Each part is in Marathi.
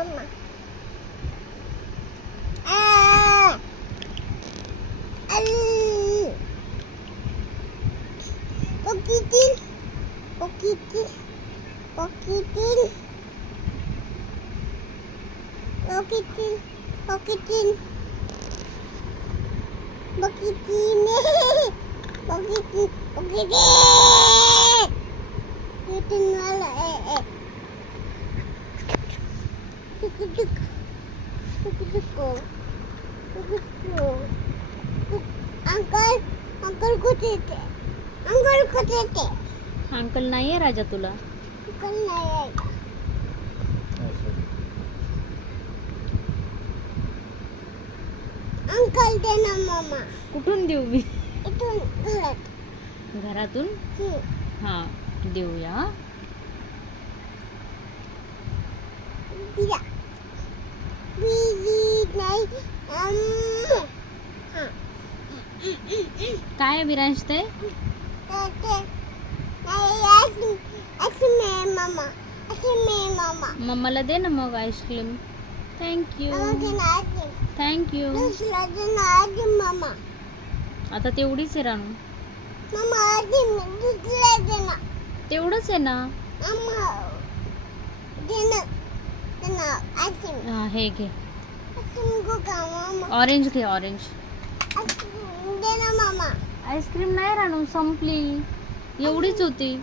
mama. Pokitin. Pokitin. Pokitin. Pokitin. Pokitin. Pokitin. Pokitin. Pokitin. Pokitin wala Pukiduk. Pukiduk. Pukiduk. Uncle. Uncle कुठे ते? Uncle कुठे ते? अंकल नाहीये राजा तुला. Uncle नाही आहे. Uncle दे ना मामा. कुठून देऊ मी? इथून घरात. घरातून? हा देऊया. बिया. बिजी नाही. काय आहे विरांश ते? मम्माला दे ना मग आईस्क्रीम. थँक्यू. थँक्यू. आता तेवढीच आहे रानू. तेवढंच आहे ना. हा हे घे. ऑरेंज घे ऑरेंज. आईस्क्रीम नाही रानू संपली. एवढीच होती.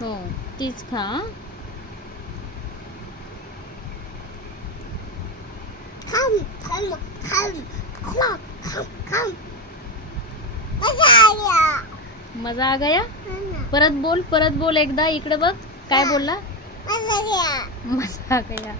हो तीच खा. मजा आ गया. परत बोल एकदा. इकडे बघ काय बोलला. मजा आ गया.